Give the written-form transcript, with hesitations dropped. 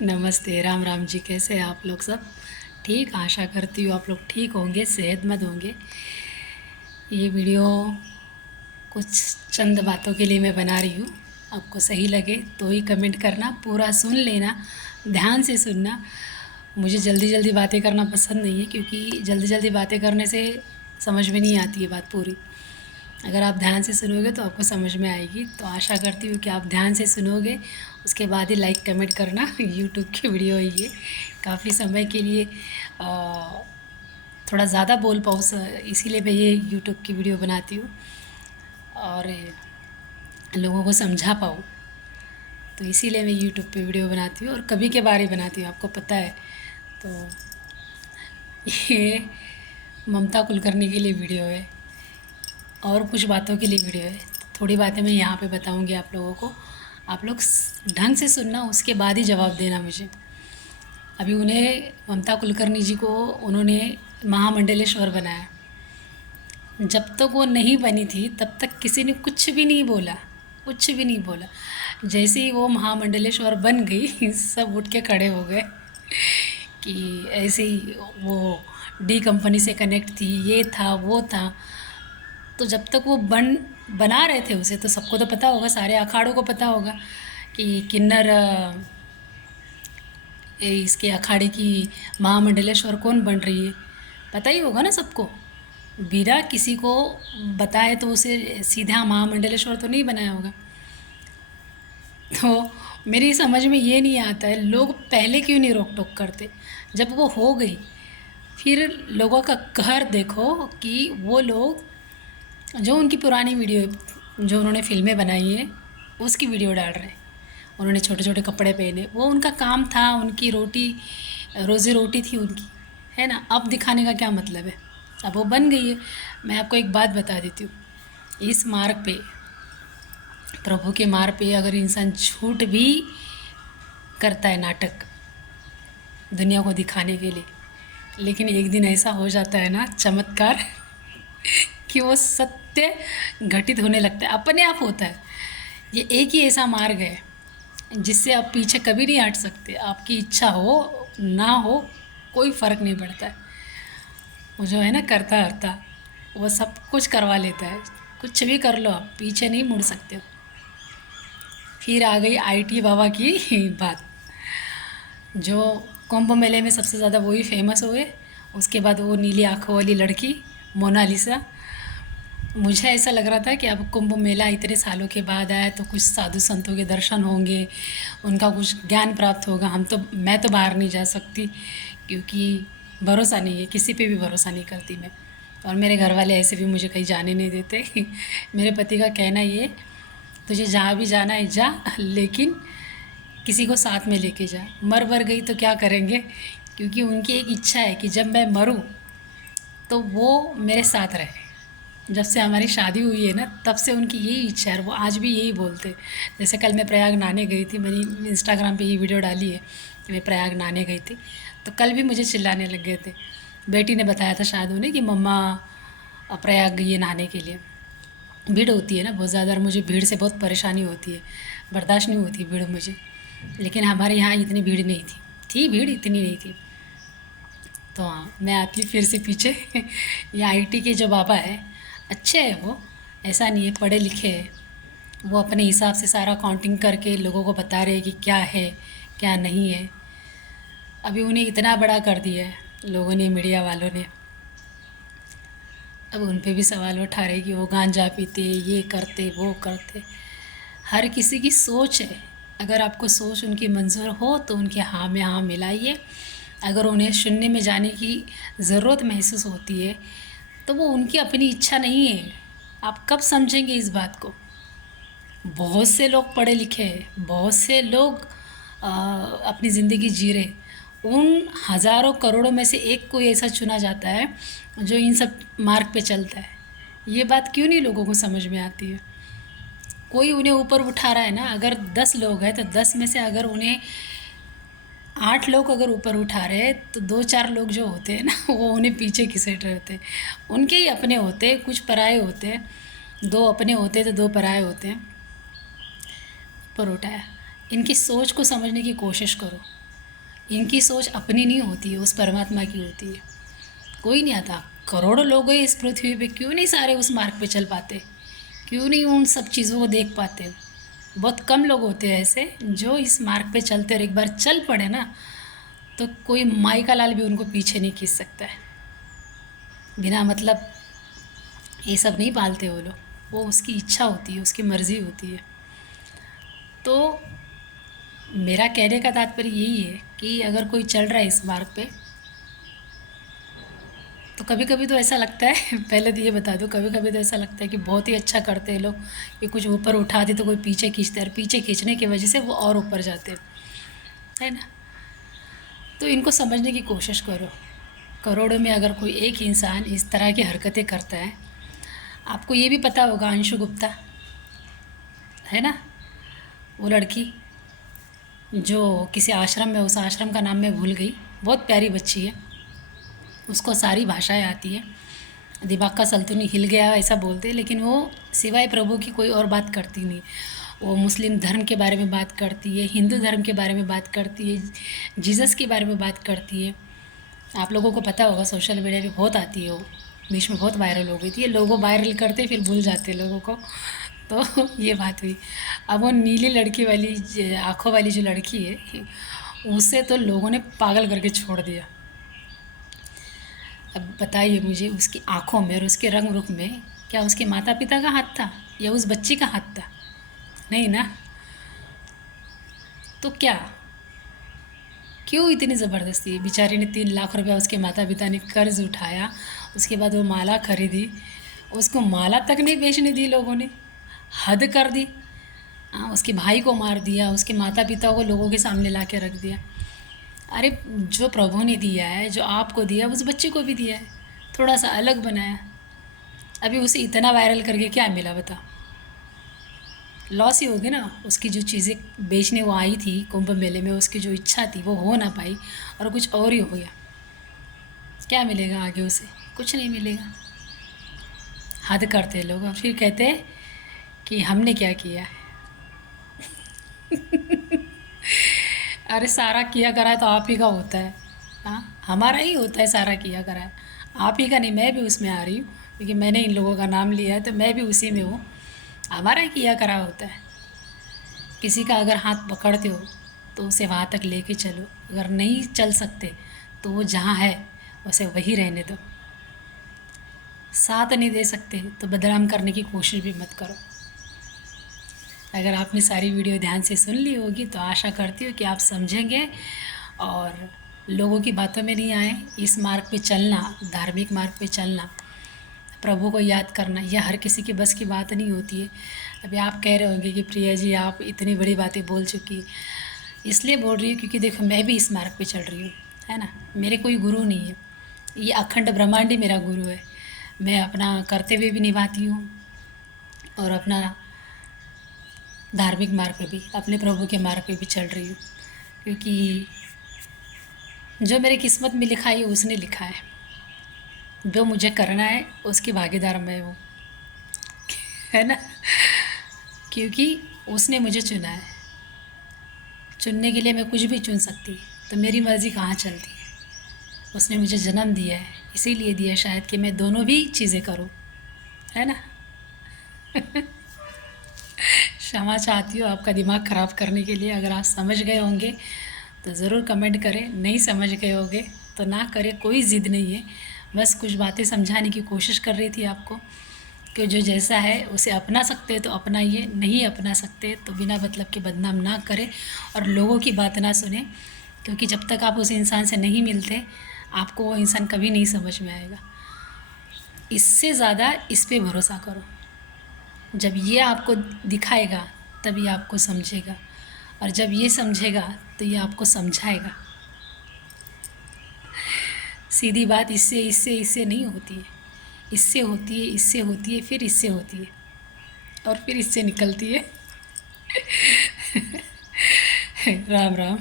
नमस्ते, राम राम जी। कैसे हैं आप लोग सब? ठीक, आशा करती हूँ आप लोग ठीक होंगे, सेहतमंद होंगे। ये वीडियो कुछ चंद बातों के लिए मैं बना रही हूँ। आपको सही लगे तो ही कमेंट करना, पूरा सुन लेना, ध्यान से सुनना। मुझे जल्दी जल्दी बातें करना पसंद नहीं है, क्योंकि जल्दी जल्दी बातें करने से समझ में नहीं आती है बात पूरी। अगर आप ध्यान से सुनोगे तो आपको समझ में आएगी। तो आशा करती हूँ कि आप ध्यान से सुनोगे, उसके बाद ही लाइक कमेंट करना। यूट्यूब की वीडियो है ये, काफ़ी समय के लिए थोड़ा ज़्यादा बोल पाऊँ, इसीलिए मैं ये यूट्यूब की वीडियो बनाती हूँ और लोगों को समझा पाऊँ। तो इसीलिए मैं यूट्यूब पे वीडियो बनाती हूँ और कभी के बारे बनाती हूँ, आपको पता है। तो ये ममता कुलकर्णी के लिए वीडियो है और कुछ बातों के लिए वीडियो है। तो थोड़ी बातें मैं यहाँ पे बताऊँगी आप लोगों को। आप लोग ढंग से सुनना, उसके बाद ही जवाब देना मुझे। अभी उन्हें, ममता कुलकर्णी जी को, उन्होंने महामंडलेश्वर बनाया। जब तक वो नहीं बनी थी तब तक किसी ने कुछ भी नहीं बोला, कुछ भी नहीं बोला। जैसे ही वो महामंडलेश्वर बन गई सब उठ के खड़े हो गए कि ऐसे ही वो डी कंपनी से कनेक्ट थी, ये था वो था। तो जब तक वो बना रहे थे उसे, तो सबको तो पता होगा, सारे अखाड़ों को पता होगा कि किन्नर इसके अखाड़े की महामंडलेश्वर कौन बन रही है। पता ही होगा ना सबको। बिना किसी को बताए तो उसे सीधा महामंडलेश्वर तो नहीं बनाया होगा। तो मेरी समझ में ये नहीं आता है, लोग पहले क्यों नहीं रोक टोक करते जब वो हो गई। फिर लोगों का कहर देखो कि वो लोग जो उनकी पुरानी वीडियो, जो उन्होंने फ़िल्में बनाई हैं, उसकी वीडियो डाल रहे हैं। उन्होंने छोटे छोटे कपड़े पहने, वो उनका काम था, उनकी रोटी, रोज़ी रोटी थी उनकी, है ना। अब दिखाने का क्या मतलब है? अब वो बन गई है। मैं आपको एक बात बता देती हूँ, इस मार्ग पे, प्रभु के मार्ग पे अगर इंसान झूठ भी करता है, नाटक दुनिया को दिखाने के लिए, लेकिन एक दिन ऐसा हो जाता है ना, चमत्कार, कि वो सत्य घटित होने लगता है, अपने आप होता है। ये एक ही ऐसा मार्ग है जिससे आप पीछे कभी नहीं हट सकते। आपकी इच्छा हो ना हो, कोई फ़र्क नहीं पड़ता है। वो जो है ना, करता हरता, वो सब कुछ करवा लेता है। कुछ भी कर लो, आप पीछे नहीं मुड़ सकते हो। फिर आ गई आईटी बाबा की बात, जो कुंभ मेले में सबसे ज़्यादा वही फेमस हुए। उसके बाद वो नीली आँखों वाली लड़की मोनालिसा। मुझे ऐसा लग रहा था कि अब कुंभ मेला इतने सालों के बाद आया तो कुछ साधु संतों के दर्शन होंगे, उनका कुछ ज्ञान प्राप्त होगा। मैं तो बाहर नहीं जा सकती, क्योंकि भरोसा नहीं है, किसी पे भी भरोसा नहीं करती मैं। और मेरे घर वाले ऐसे भी मुझे कहीं जाने नहीं देते। मेरे पति का कहना ये, तुझे जहाँ भी जाना है जा, लेकिन किसी को साथ में लेके जा। मर गई तो क्या करेंगे, क्योंकि उनकी एक इच्छा है कि जब मैं मरूं तो वो मेरे साथ रहे। जब से हमारी शादी हुई है ना, तब से उनकी यही इच्छा है, और वो आज भी यही बोलते हैं। जैसे कल मैं प्रयाग नहाने गई थी, मैंने इंस्टाग्राम पे ये वीडियो डाली है कि मैं प्रयाग नहाने गई थी। तो कल भी मुझे चिल्लाने लग गए थे। बेटी ने बताया था शायद उन्हें कि मम्मा प्रयाग गई है नहाने के लिए। भीड़ होती है ना बहुत ज़्यादा, और मुझे भीड़ से बहुत परेशानी होती है, बर्दाश्त नहीं होती भीड़ मुझे। लेकिन हमारे यहाँ इतनी भीड़ नहीं थी भीड़ इतनी नहीं थी। तो हाँ, मैं आती फिर से पीछे। ये आईटी के जो बाबा है, अच्छे हैं वो, ऐसा नहीं है, पढ़े लिखे हैं। वो अपने हिसाब से सारा काउंटिंग करके लोगों को बता रहे हैं कि क्या है क्या नहीं है। अभी उन्हें इतना बड़ा कर दिया है लोगों ने, मीडिया वालों ने। अब उन पे भी सवाल उठा रहे कि वो गांजा पीते, ये करते वो करते। हर किसी की सोच है। अगर आपको सोच उनकी मंजूर हो तो उनके हाँ में हाँ मिलाइए। अगर उन्हें शून्य में जाने की ज़रूरत महसूस होती है तो वो उनकी अपनी इच्छा नहीं है। आप कब समझेंगे इस बात को? बहुत से लोग पढ़े लिखे हैं, बहुत से लोग अपनी ज़िंदगी जी रहे। उन हज़ारों करोड़ों में से एक कोई ऐसा चुना जाता है जो इन सब मार्ग पे चलता है। ये बात क्यों नहीं लोगों को समझ में आती है? कोई उन्हें ऊपर उठा रहा है ना। अगर 10 लोग हैं तो 10 में से अगर उन्हें 8 लोग अगर ऊपर उठा रहे हैं, तो 2-4 लोग जो होते हैं ना, वो उन्हें पीछे घसीट रहे होते हैं। उनके ही अपने होते हैं, कुछ पराये होते हैं। 2 अपने होते हैं तो 2 पराये होते हैं। ऊपर उठाया, इनकी सोच को समझने की कोशिश करो। इनकी सोच अपनी नहीं होती है, उस परमात्मा की होती है। कोई नहीं आता, करोड़ों लोग हैं इस पृथ्वी पे, क्यों नहीं सारे उस मार्ग पे चल पाते, क्यों नहीं उन सब चीज़ों को देख पाते। बहुत कम लोग होते हैं ऐसे जो इस मार्ग पे चलते और एक बार चल पड़े ना, तो कोई माई का लाल भी उनको पीछे नहीं खींच सकता है। बिना मतलब ये सब नहीं पालते वो लोग, वो उसकी इच्छा होती है, उसकी मर्ज़ी होती है। तो मेरा कहने का तात्पर्य यही है कि अगर कोई चल रहा है इस मार्ग पे, तो कभी कभी तो ऐसा लगता है पहले तो ये बता दूं, कभी कभी तो ऐसा लगता है कि बहुत ही अच्छा करते हैं लोग, कि कुछ ऊपर उठाते तो कोई पीछे खींचते हैं, और पीछे खींचने की वजह से वो और ऊपर जाते हैं, है ना। तो इनको समझने की कोशिश करो। करोड़ों में अगर कोई एक इंसान इस तरह की हरकतें करता है, आपको ये भी पता होगा अंशु गुप्ता, है ना, वो लड़की जो किसी आश्रम में, उस आश्रम का नाम मैं भूल गई, बहुत प्यारी बच्ची है, उसको सारी भाषाएं आती है, दिमाग का संतुलन हिल गया ऐसा बोलते हैं, लेकिन वो सिवाय प्रभु की कोई और बात करती नहीं। वो मुस्लिम धर्म के बारे में बात करती है, हिंदू धर्म के बारे में बात करती है, जीसस के बारे में बात करती है। आप लोगों को पता होगा सोशल मीडिया पे बहुत आती है वो, बीच में बहुत वायरल हो गई थी। ये लोगों वायरल करते फिर भूल जाते लोगों को। तो ये बात हुई। अब वो नीली लड़की वाली आँखों वाली जो लड़की है, उसे तो लोगों ने पागल करके छोड़ दिया। अब बताइए मुझे, उसकी आँखों में और उसके रंग रूप में क्या उसके माता पिता का हाथ था या उस बच्ची का हाथ था? नहीं ना। तो क्या, क्यों इतनी ज़बरदस्ती? बेचारी ने 3 लाख रुपया उसके माता पिता ने कर्ज उठाया, उसके बाद वो माला खरीदी, उसको माला तक नहीं बेचने दी लोगों ने, हद कर दी। उसके भाई को मार दिया, उसके माता पिता को लोगों के सामने ला के रख दिया। अरे जो प्रभु ने दिया है, जो आपको दिया, उस बच्चे को भी दिया है, थोड़ा सा अलग बनाया। अभी उसे इतना वायरल करके क्या मिला बता? लॉस ही होगी ना। उसकी जो चीज़ें बेचने वो आई थी कुंभ मेले में, उसकी जो इच्छा थी वो हो ना पाई, और कुछ और ही हो गया। क्या मिलेगा आगे उसे? कुछ नहीं मिलेगा। हद करते हैं लोग और फिर कहते हैं कि हमने क्या किया है। अरे सारा किया करा है तो आप ही का होता है। हाँ, हमारा ही होता है सारा किया करा है, आप ही का नहीं। मैं भी उसमें आ रही हूँ, क्योंकि मैंने इन लोगों का नाम लिया है तो मैं भी उसी में हूँ। हमारा ही किया करा होता है। किसी का अगर हाथ पकड़ते हो तो उसे वहाँ तक लेके चलो, अगर नहीं चल सकते तो वो जहाँ है उसे वहीं रहने दो। साथ नहीं दे सकते तो बदनाम करने की कोशिश भी मत करो। अगर आपने सारी वीडियो ध्यान से सुन ली होगी तो आशा करती हूँ कि आप समझेंगे और लोगों की बातों में नहीं आए। इस मार्ग पे चलना, धार्मिक मार्ग पे चलना, प्रभु को याद करना, यह हर किसी की बस की बात नहीं होती है। अभी आप कह रहे होंगे कि प्रिया जी आप इतनी बड़ी बातें बोल चुकी, इसलिए बोल रही हूँ क्योंकि देखो मैं भी इस मार्ग पे चल रही हूँ, है ना। मेरे कोई गुरु नहीं है, ये अखंड ब्रह्मांड ही मेरा गुरु है। मैं अपना कर्तव्य भी निभाती हूँ और अपना धार्मिक मार्ग पे भी, अपने प्रभु के मार्ग पे भी चल रही हूँ, क्योंकि जो मेरी किस्मत में लिखा है उसने लिखा है, जो मुझे करना है उसकी भागीदार मैं हूँ, है ना। क्योंकि उसने मुझे चुना है। चुनने के लिए मैं कुछ भी चुन सकती, तो मेरी मर्ज़ी कहाँ चलती है। उसने मुझे जन्म दिया है, इसीलिए दिया शायद कि मैं दोनों भी चीज़ें करूँ, है ना। क्षमा चाहती हूँ आपका दिमाग ख़राब करने के लिए। अगर आप समझ गए होंगे तो ज़रूर कमेंट करें, नहीं समझ गए होंगे तो ना करें, कोई ज़िद नहीं है। बस कुछ बातें समझाने की कोशिश कर रही थी आपको कि जो जैसा है उसे अपना सकते हैं तो अपनाइए, नहीं अपना सकते तो बिना मतलब के बदनाम ना करें और लोगों की बात ना सुने, क्योंकि जब तक आप उस इंसान से नहीं मिलते आपको वो इंसान कभी नहीं समझ में आएगा। इससे ज़्यादा इस पे भरोसा करो, जब ये आपको दिखाएगा तब ये आपको समझेगा, और जब ये समझेगा तो ये आपको समझाएगा। सीधी बात इससे इससे इससे नहीं होती है, इससे होती है, इससे होती है, फिर इससे होती है और फिर इससे निकलती है। राम राम।